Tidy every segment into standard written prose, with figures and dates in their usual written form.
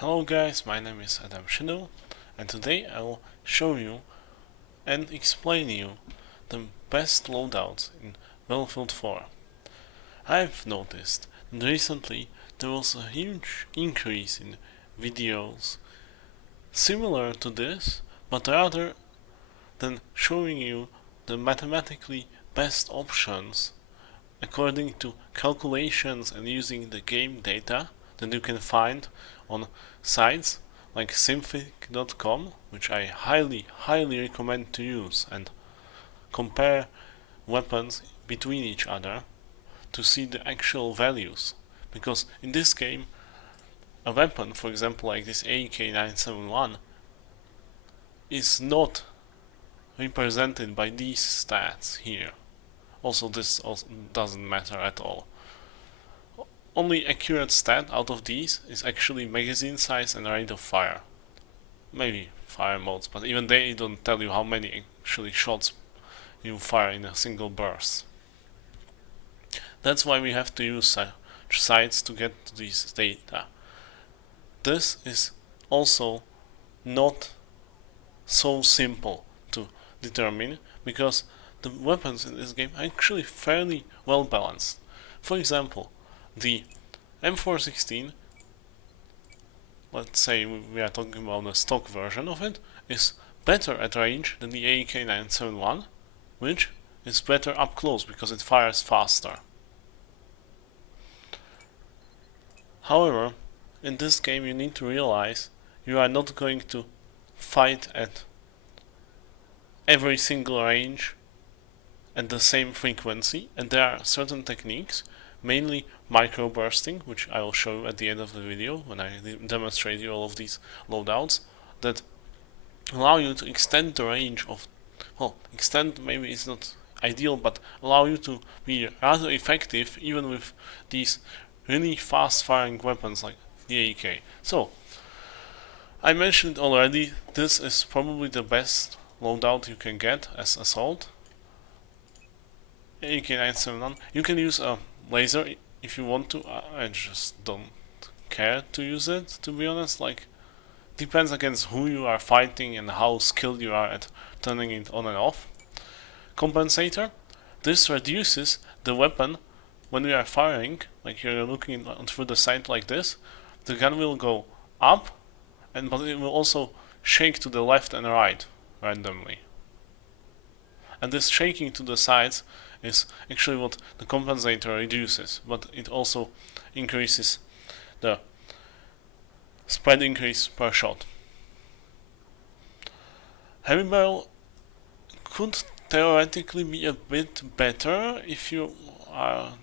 Hello guys, my name is Adam Shindo, and today I will show you and explain you the best loadouts in Battlefield 4. I've noticed that recently there was a huge increase in videos similar to this, but rather than showing you the mathematically best options according to calculations and using the game data that you can find on sites like simfic.com, which I highly recommend to use and compare weapons between each other to see the actual values. Because in this game, a weapon, for example like this AK-971, is not represented by these stats here. Also, this also doesn't matter at all. Only accurate stat out of these is actually magazine size and rate of fire. Maybe fire modes, but even they don't tell you how many actually shots you fire in a single burst. That's why we have to use such sites to get to these data. This is also not so simple to determine because the weapons in this game are actually fairly well balanced. For example, the M416, let's say we are talking about the stock version of it, is better at range than the AK-971, which is better up close because it fires faster. However, in this game you need to realize you are not going to fight at every single range at the same frequency, and there are certain techniques, mainly microbursting, which I will show you at the end of the video when I demonstrate you all of these loadouts, that allow you to extend the range of, well, extend maybe is not ideal, but allow you to be rather effective even with these really fast firing weapons like the AK. So, I mentioned already, this is probably the best loadout you can get as assault. AK-971. You can use a laser if you want to. I just don't care to use it, to be honest. Like, depends against who you are fighting and how skilled you are at turning it on and off. Compensator. This reduces the weapon when you are firing. Like you're looking through the sight like this. The gun will go up, but it will also shake to the left and right randomly. And this shaking to the sides is actually what the compensator reduces, but it also increases the spread increase per shot. Heavy barrel could theoretically be a bit better if you are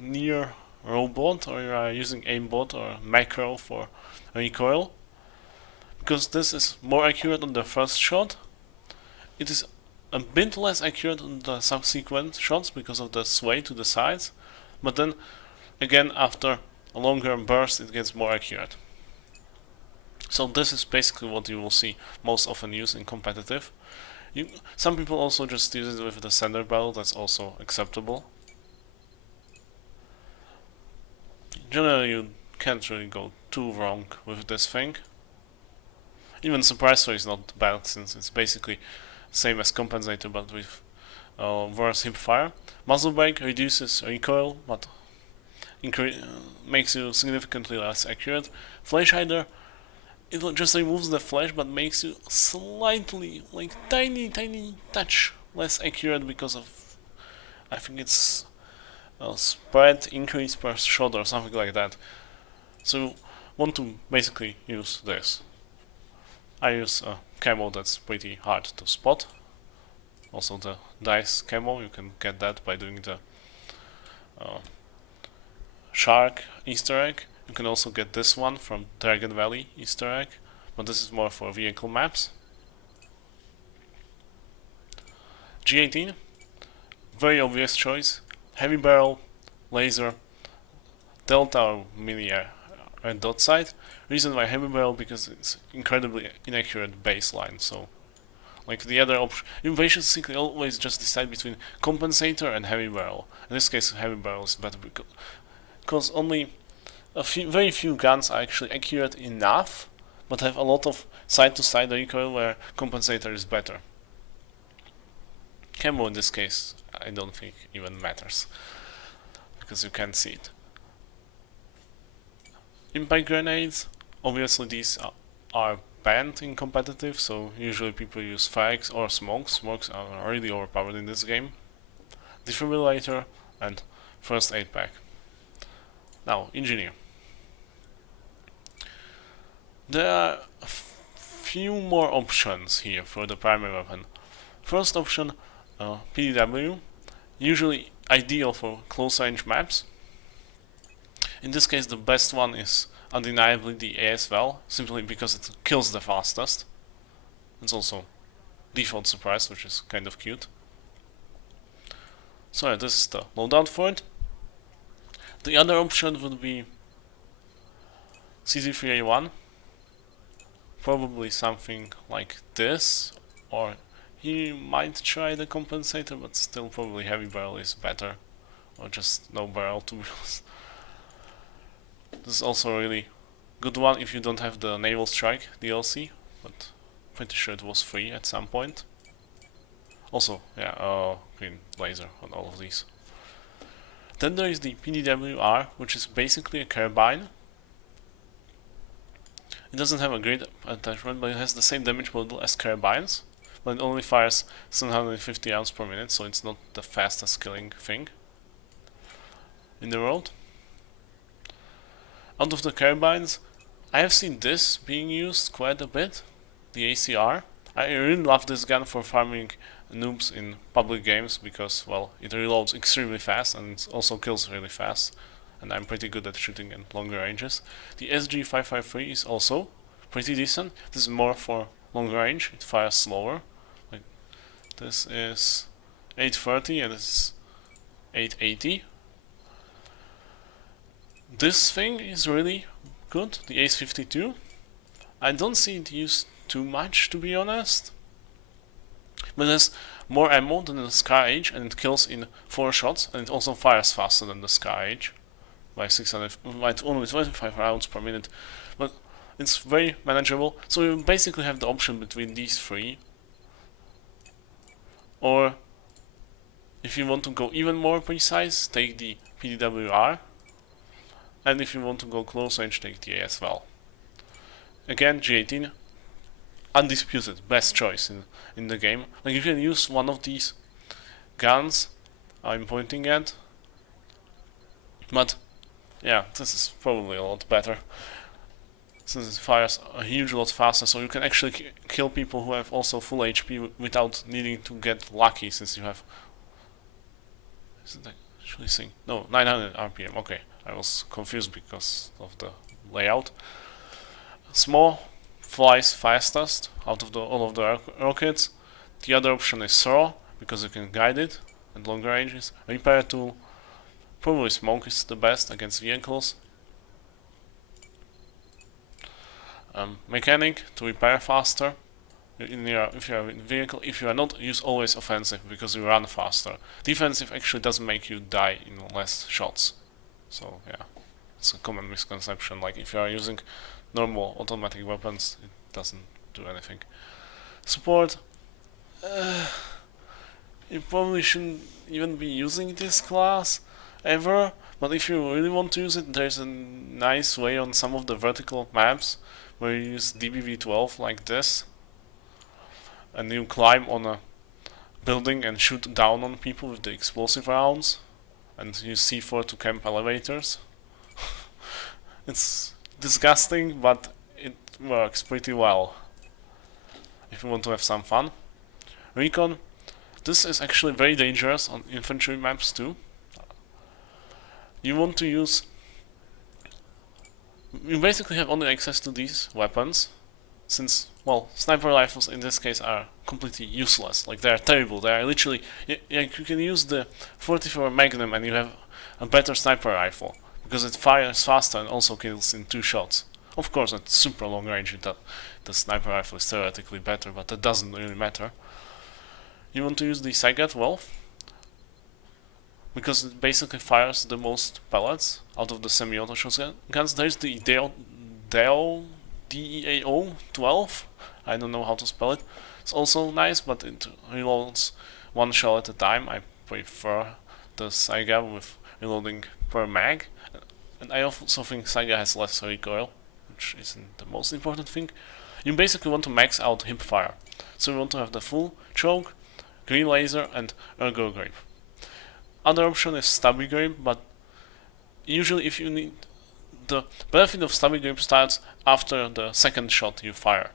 near robot or you are using aimbot or macro for recoil, because this is more accurate on the first shot. It is a bit less accurate on the subsequent shots because of the sway to the sides, but then again after a longer burst it gets more accurate. So this is basically what you will see most often used in competitive. Some people also just use it with the center barrel, that's also acceptable. Generally you can't really go too wrong with this thing. Even suppressor is not bad since it's basically same as compensator but with worse hip fire. Muzzle brake reduces recoil but makes you significantly less accurate. Flash hider, it just removes the flash but makes you slightly, like tiny touch less accurate because of, I think it's a spread increase per shot or something like that. So you want to basically use this. I use a camo that's pretty hard to spot. Also the dice camo, you can get that by doing the shark Easter egg. You can also get this one from Dragon Valley Easter egg, but this is more for vehicle maps. G18, very obvious choice. Heavy barrel, laser, delta or mini red dot sight. Reason why heavy barrel, because it's incredibly inaccurate baseline. So, like the other option, you basically always just decide between compensator and heavy barrel. In this case, heavy barrel is better because only very few guns are actually accurate enough, but have a lot of side-to-side recoil where compensator is better. Camo in this case, I don't think even matters, because you can't see it. Impact grenades, obviously these are banned in competitive, so usually people use fires or smokes. Smokes are really overpowered in this game. Defibrillator and first aid pack. Now, engineer. There are a few more options here for the primary weapon. First option, PDW, usually ideal for close range maps. In this case the best one is undeniably the ASL, simply because it kills the fastest. It's also default surprise, which is kind of cute. So yeah, this is the loadout for it. The other option would be CZ3A1, probably something like this, or he might try the compensator, but still probably heavy barrel is better, or just no barrel to be honest. This is also a really good one if you don't have the Naval Strike DLC, but pretty sure it was free at some point. Also, yeah, green laser on all of these. Then there is the PDWR, which is basically a carbine. It doesn't have a great attachment, but it has the same damage model as carbines, but it only fires 750 rounds per minute, so it's not the fastest killing thing in the world. Out of the carbines, I have seen this being used quite a bit, the ACR. I really love this gun for farming noobs in public games because, well, it reloads extremely fast and it also kills really fast, and I'm pretty good at shooting in longer ranges. The SG553 is also pretty decent. This is more for longer range, it fires slower. Like this is 830 and this is 880. This thing is really good, the Ace-52. I don't see it used too much, to be honest, but it has more ammo than the Scar Age and it kills in 4 shots, and it also fires faster than the Scar Age by 600, only 25 rounds per minute, but it's very manageable. So you basically have the option between these three, or if you want to go even more precise, take the PDWR, and if you want to go close range, take the ASL. Again, G18, undisputed, best choice in the game. Like, you can use one of these guns I'm pointing at, but yeah, this is probably a lot better, since it fires a huge lot faster, so you can actually kill people who have also full HP without needing to get lucky, since you have... Is it actually saying? No, 900 RPM, okay. I was confused because of the layout. Small flies fastest out of all of the rockets. The other option is throw, because you can guide it at longer ranges. Repair tool, probably smoke is the best against vehicles. Mechanic to repair faster. If you are in vehicle, if you are not, use always offensive because you run faster. Defensive actually doesn't make you die in less shots. So yeah, it's a common misconception. Like, if you are using normal automatic weapons, it doesn't do anything. Support, you probably shouldn't even be using this class ever, but if you really want to use it, there's a nice way on some of the vertical maps where you use DBV12 like this, and you climb on a building and shoot down on people with the explosive rounds, and use C4 to camp elevators. It's disgusting, but it works pretty well if you want to have some fun. Recon, this is actually very dangerous on infantry maps too. You want to use... You basically have only access to these weapons, since, well, sniper rifles in this case are completely useless. Like, they are terrible. They are literally... You can use the 44 Magnum and you have a better sniper rifle, because it fires faster and also kills in 2 shots. Of course, at super long range, the sniper rifle is theoretically better, but that doesn't really matter. You want to use the Sagat, well, because it basically fires the most pellets out of the semi-auto shotguns. There's the DEAO 12. I don't know how to spell it. It's also nice, but it reloads one shell at a time. I prefer the Saiga with reloading per mag, and I also think Saiga has less recoil, which isn't the most important thing. You basically want to max out hip fire, so you want to have the full choke, green laser, and ergo grape. Other option is stabby grape, but usually if you need the benefit of stabby grape starts after the second shot you fire,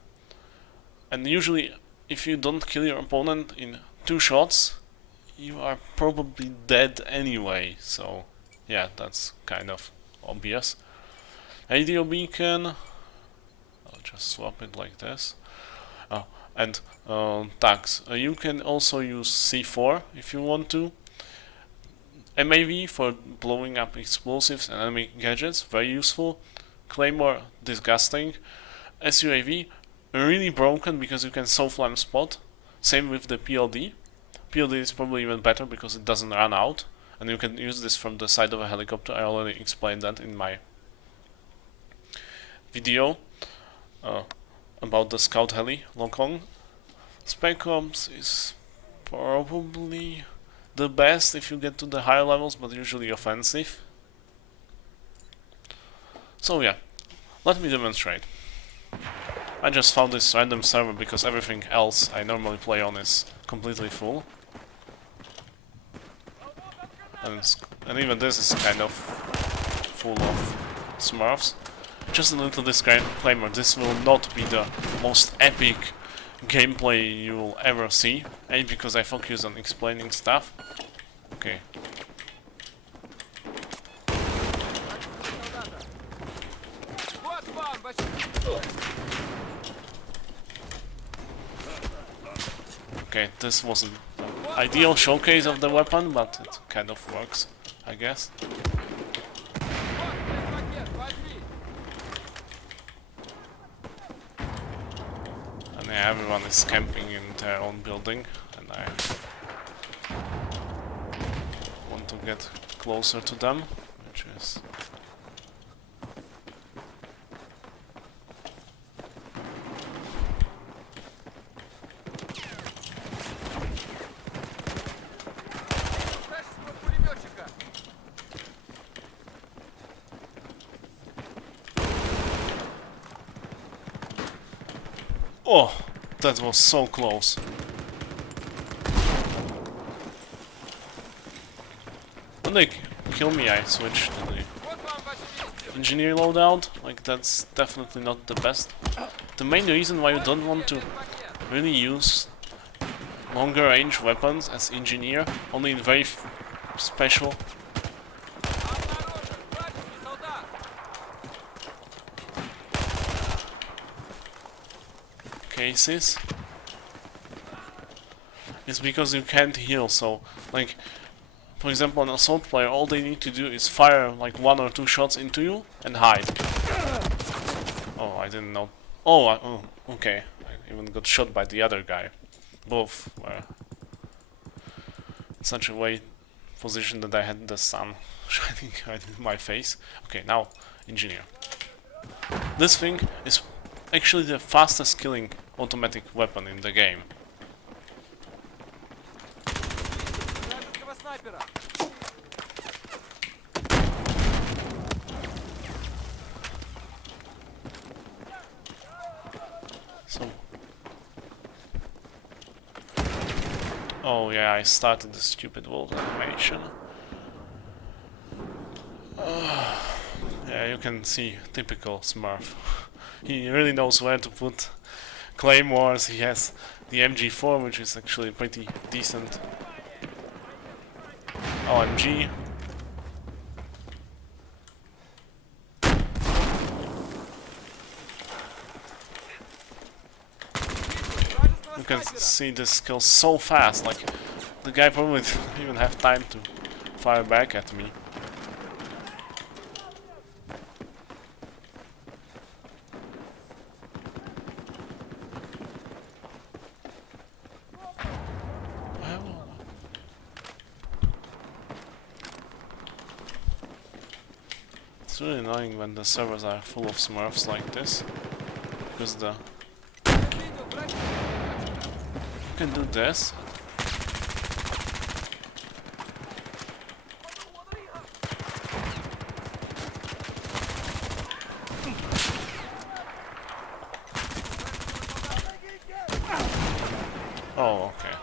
and usually if you don't kill your opponent in 2 shots, you are probably dead anyway. So yeah, that's kind of obvious. Radio beacon, I'll just swap it like this. Oh, and tags. You can also use C4 if you want to. MAV for blowing up explosives and enemy gadgets, very useful. Claymore, disgusting. SUAV, really broken because you can soul-flame spot. Same with the PLD. PLD is probably even better because it doesn't run out, and you can use this from the side of a helicopter. I already explained that in my video about the Scout Heli lock-on. Spec Ops is probably the best if you get to the higher levels, but usually offensive. So yeah, let me demonstrate. I just found this random server because everything else I normally play on is completely full. And even this is kind of full of smurfs. Just a little disclaimer, this will not be the most epic gameplay you will ever see. A, because I focus on explaining stuff. Okay. Okay, this wasn't an ideal showcase of the weapon, but it kind of works, I guess. And yeah, everyone is camping in their own building, and I want to get closer to them, which is... Oh, that was so close. When they kill me, I switch to the engineer loadout. Like, that's definitely not the best. The main reason why you don't want to really use longer range weapons as engineer, only in very special cases, is because you can't heal. So, like, for example, an assault player, all they need to do is fire like 1 or 2 shots into you and hide. Oh, I didn't know. Oh, okay. I even got shot by the other guy. Both were in such a way positioned that I had the sun shining right in my face. Okay, now engineer. This thing is actually the fastest killing automatic weapon in the game. So, oh yeah, I started the stupid wolf animation. Yeah, you can see typical Smurf. He really knows where to put claymores. He has the MG4, which is actually pretty decent. OMG. You can see this skill so fast, like the guy probably didn't even have time to fire back at me. It's really annoying when the servers are full of smurfs like this, because you can do this. Oh, okay.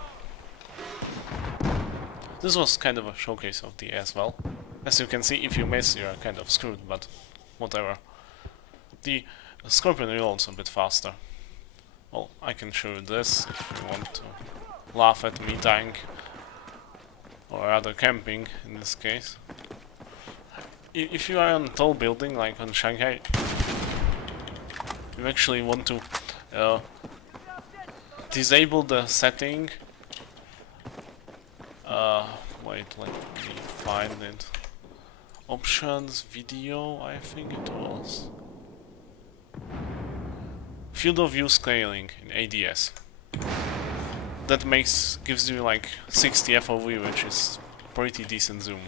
This was kind of a showcase of the as well. As you can see, if you miss, you're kind of screwed, but whatever. The Scorpion reloads a bit faster. Well, I can show you this if you want to laugh at me dying, or rather camping in this case. If you are on a tall building like on Shanghai, you actually want to disable the setting. Wait, let me find it. Options, video, I think it was. Field of view scaling in ADS. That gives you like 60 FOV, which is pretty decent zoom.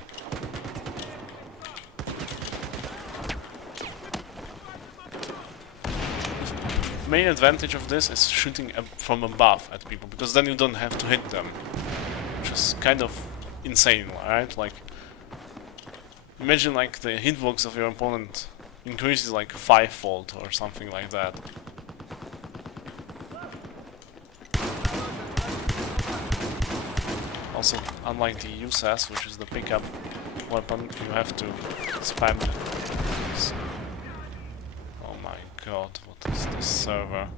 Main advantage of this is shooting from above at people, because then you don't have to hit them, which is kind of insane, right? Like, imagine like the hitbox of your opponent increases like 5-fold or something like that. Also, unlike the USAS, which is the pickup weapon, you have to spam this. Oh my god, what is this server?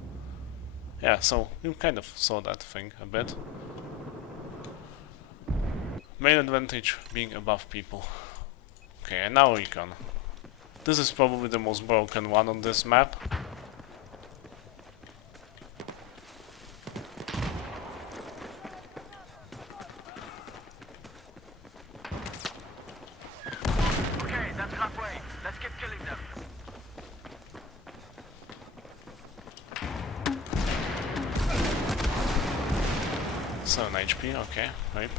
Yeah, so you kind of saw that thing a bit. Main advantage being above people. Okay, and now recon. This is probably the most broken one on this map. Okay, that's halfway. Let's keep killing them. 7 HP, okay, right.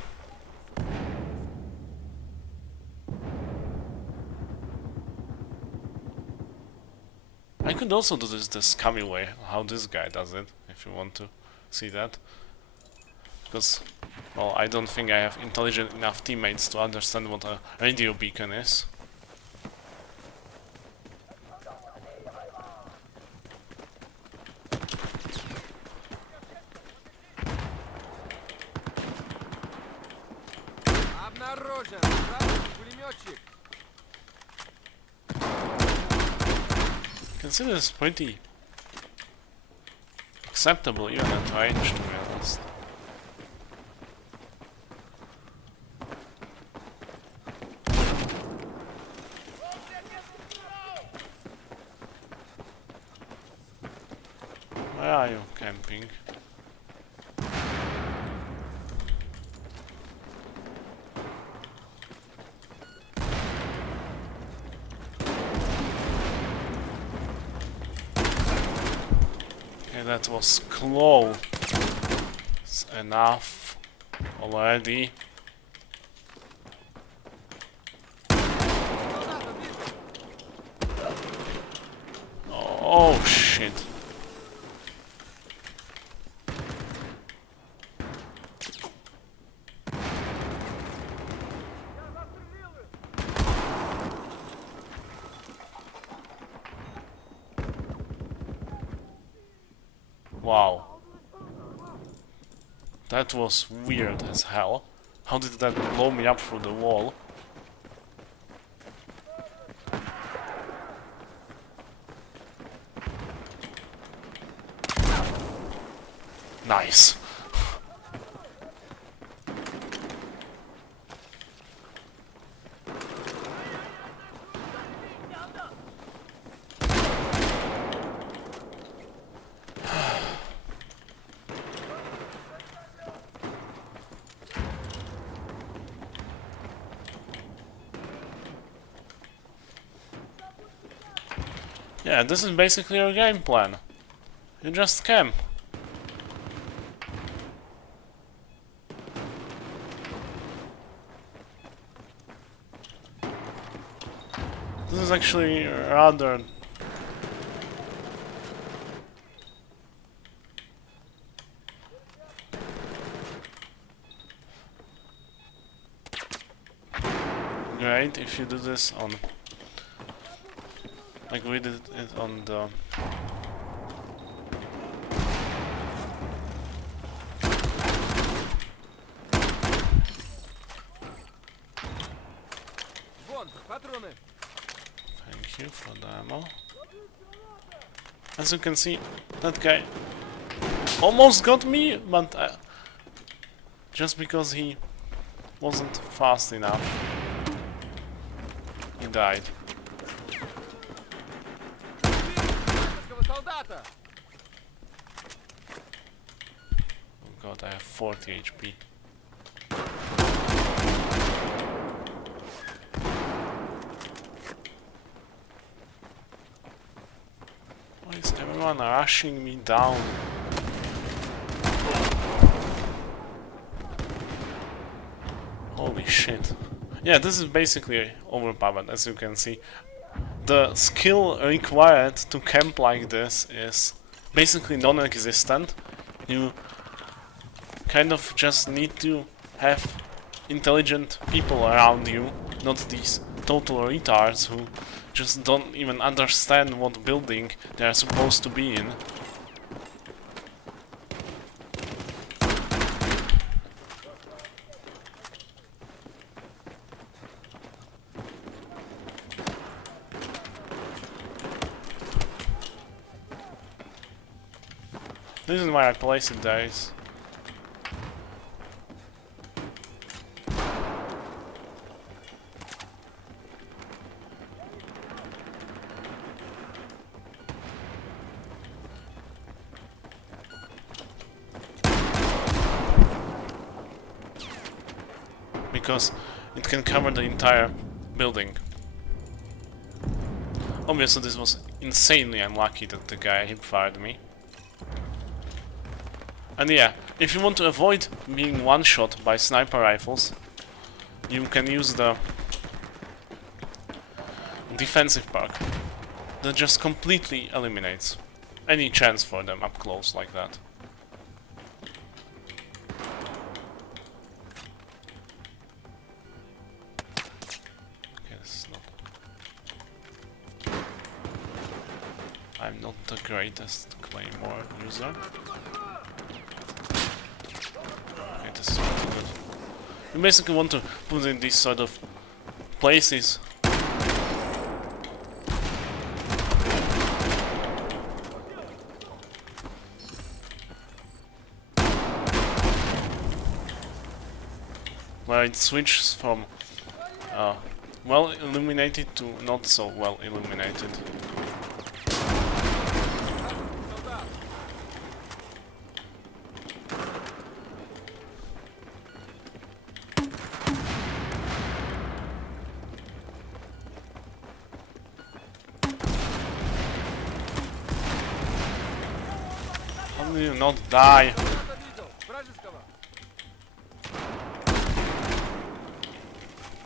I could also do this the scummy way, how this guy does it, if you want to see that. Because, well, I don't think I have intelligent enough teammates to understand what a radio beacon is. Consider this pretty acceptable even at range, to be honest. Where are you camping? Okay, that was close enough already. Oh shit. Wow. That was weird as hell. How did that blow me up through the wall? Nice. Yeah, this is basically your game plan. You just camp. This is actually rather... great if you do this on... like we did it on the... Thank you for the ammo. As you can see, that guy almost got me, but just because he wasn't fast enough, he died. Oh god, I have 40 HP. Why is everyone rushing me down? Holy shit. Yeah, this is basically overpowered, as you can see. The skill required to camp like this is basically non-existent. You kind of just need to have intelligent people around you, not these total retards who just don't even understand what building they are supposed to be in. This is why I place it there. Because it can cover the entire building. Obviously this was insanely unlucky that the guy hip-fired me. And yeah, if you want to avoid being one-shot by sniper rifles, you can use the defensive perk that just completely eliminates any chance for them up close like that. Okay, this is not... I'm not the greatest claymore user. Okay, this is not good. You basically want to put in these sort of places where it switches from well illuminated to not so well illuminated. How do you not die?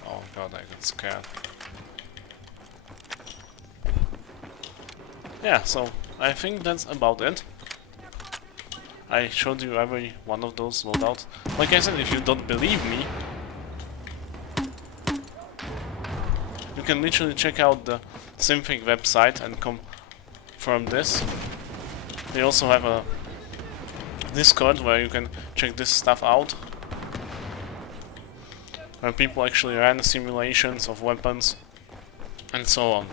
Oh god, I got scared. Yeah, so I think that's about it. I showed you every one of those loadouts. Like I said, if you don't believe me, you can literally check out the Symphonic website and confirm this. They also have a Discord where you can check this stuff out, where people actually ran simulations of weapons and so on.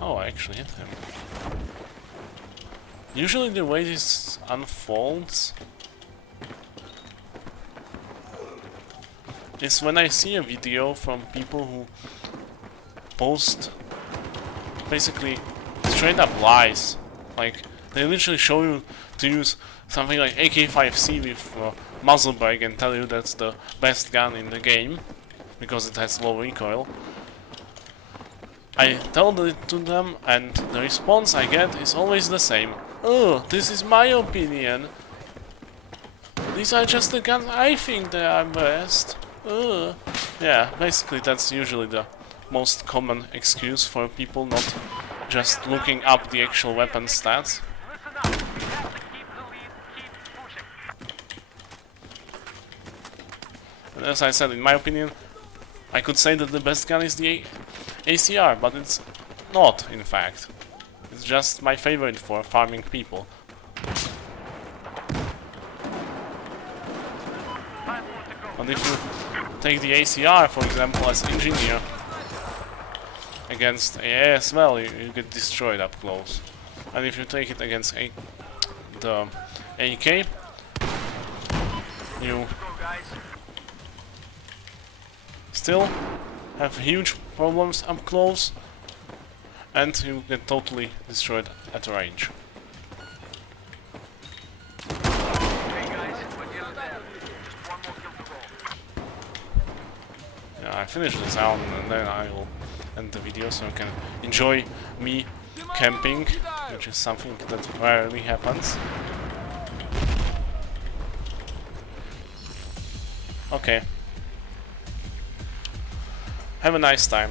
Oh, I actually hit him. Usually the way this unfolds is when I see a video from people who post basically straight up lies. Like, they literally show you to use something like AK-5C with muzzle brake and tell you that's the best gun in the game because it has low recoil. I tell it to them and the response I get is always the same. Oh, this is my opinion. These are just the guns I think they are best. Yeah, basically that's usually the most common excuse for people not just looking up the actual weapon stats. Listen up. We have to keep the lead. Keep pushing. And as I said, in my opinion, I could say that the best gun is the ACR, but it's not, in fact. It's just my favorite for farming people. 5 more to go. But if you take the ACR, for example, as engineer against AA as well, you get destroyed up close. And if you take it against the AK, you Go, guys. still have huge problems up close, and you get totally destroyed at range. Okay, guys. We're nearly there. Just one more kill to go. Yeah, I finish this out and then I will end the video so you can enjoy me camping, which is something that rarely happens. Okay. Have a nice time.